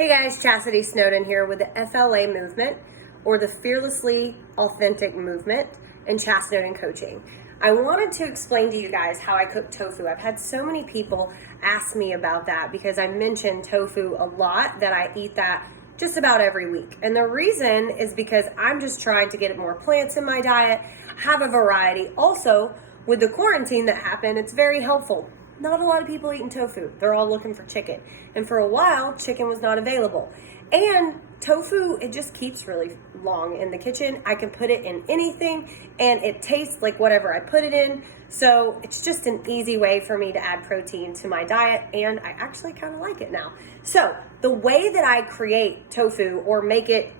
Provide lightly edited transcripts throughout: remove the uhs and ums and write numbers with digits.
Hey guys, Chastity Snowden here with the FLA movement, or the Fearlessly Authentic movement, and Chas Snowden coaching. I wanted to explain to you guys how I cook tofu. I've had so many people ask me about that because I mention tofu a lot, that I eat that just about every week. And the reason is because I'm just trying to get more plants in my diet, have a variety. Also, with the quarantine that happened, it's very helpful. Not a lot of people eating tofu. They're all looking for chicken. And for a while, chicken was not available. And tofu, it just keeps really long in the kitchen. I can put it in anything and it tastes like whatever I put it in. So it's just an easy way for me to add protein to my diet, and I actually kind of like it now. So the way that I create tofu or make it,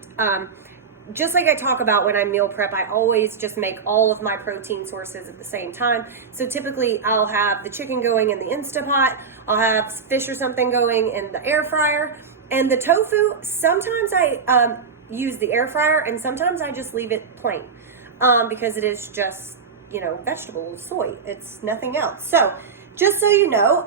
just like I talk about when I meal prep, I always just make all of my protein sources at the same time. So typically I'll have the chicken going in the Instapot, I'll have fish or something going in the air fryer, and the tofu, sometimes I use the air fryer and sometimes I just leave it plain because it is just, vegetable soy. It's nothing else. So just so you know,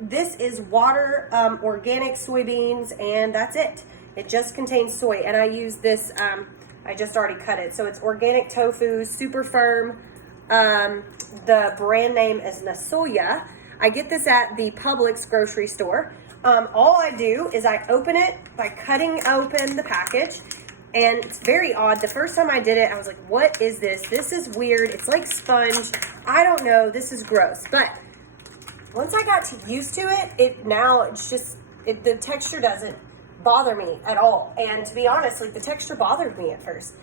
this is water, organic soybeans, and that's it. It just contains soy, and I use this, I just already cut it. So it's organic tofu, super firm. The brand name is Nasoya. I get this at the Publix grocery store. All I do is I open it by cutting open the package, and it's very odd. The first time I did it, I was like, what is this? This is weird. It's like sponge. I don't know. This is gross. But once I got used to it, the texture doesn't bother me at all. And to be honest, the texture bothered me at first.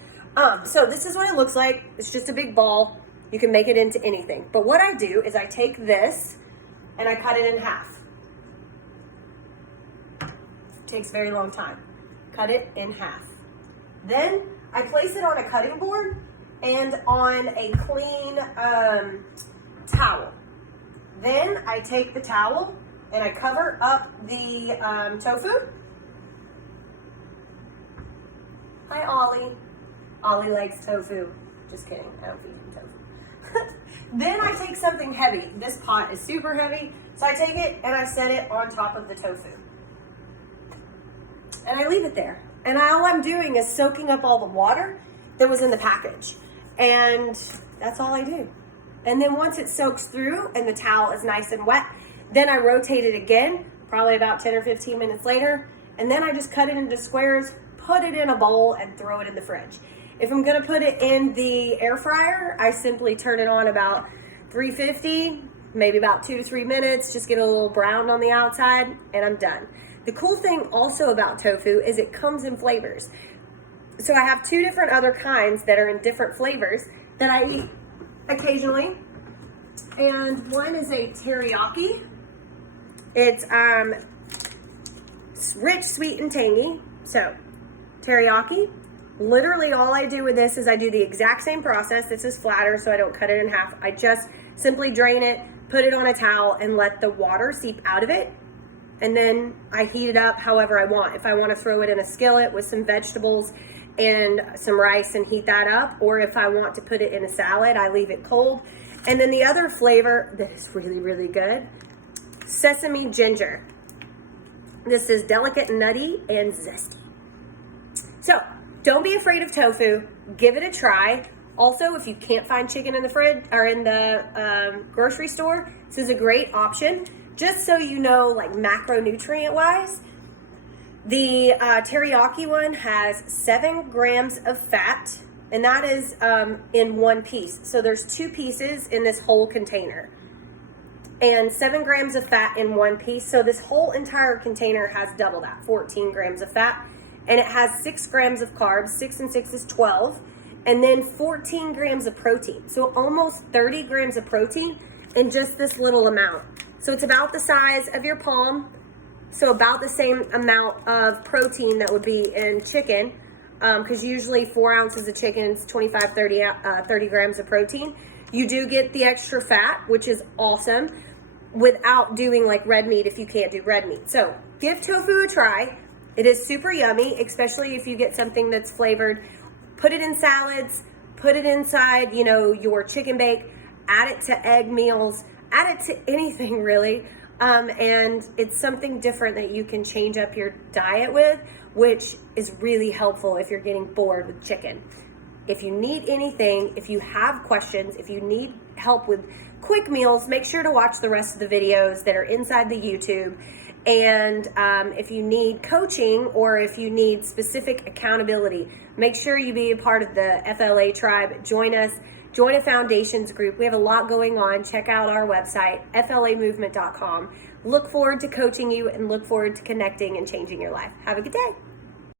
So this is what it looks like. It's just a big ball. You can make it into anything. But what I do is I take this and I cut it in half. It takes a very long time. Cut it in half. Then I place it on a cutting board and on a clean towel. Then I take the towel and I cover up the tofu. Hi, Ollie. Ollie likes tofu. Just kidding. I don't feed him tofu. Then I take something heavy. This pot is super heavy. So I take it and I set it on top of the tofu. And I leave it there. And all I'm doing is soaking up all the water that was in the package. And that's all I do. And then once it soaks through and the towel is nice and wet, then I rotate it again, probably about 10 or 15 minutes later. And then I just cut it into squares, put it in a bowl, and throw it in the fridge. If I'm gonna put it in the air fryer, I simply turn it on about 350, maybe about 2 to 3 minutes, just get a little brown on the outside, and I'm done. The cool thing also about tofu is it comes in flavors. So I have 2 different other kinds that are in different flavors that I eat occasionally. And one is a teriyaki. It's rich, sweet, and tangy. So teriyaki, literally all I do with this is I do the exact same process. This is flatter, so I don't cut it in half. I just simply drain it, put it on a towel, and let the water seep out of it. And then I heat it up however I want. If I want to throw it in a skillet with some vegetables and some rice and heat that up, or if I want to put it in a salad, I leave it cold. And then the other flavor that is really, really good, sesame ginger. This is delicate, nutty, and zesty. So don't be afraid of tofu. Give it a try. Also, if you can't find chicken in the fridge or in the grocery store, this is a great option. Just so you know, macronutrient wise, the teriyaki one has 7 grams of fat, and that is in one piece. So there's 2 pieces in this whole container, and 7 grams of fat in one piece. So this whole entire container has double that, 14 grams of fat, and it has 6 grams of carbs. 6 and 6 is 12, and then 14 grams of protein. So almost 30 grams of protein in just this little amount. So it's about the size of your palm, so about the same amount of protein that would be in chicken, because usually 4 ounces of chicken is 30 grams of protein. You do get the extra fat, which is awesome, without doing red meat if you can't do red meat. So give tofu a try. It is super yummy, especially if you get something that's flavored. Put it in salads, put it inside, your chicken bake, add it to egg meals, add it to anything really. And it's something different that you can change up your diet with, which is really helpful if you're getting bored with chicken. If you need anything, if you have questions, if you need help with quick meals, make sure to watch the rest of the videos that are inside the YouTube. And if you need coaching or if you need specific accountability, make sure you be a part of the FLA tribe. Join us. Join a foundations group. We have a lot going on. Check out our website, flamovement.com. Look forward to coaching you and look forward to connecting and changing your life. Have a good day.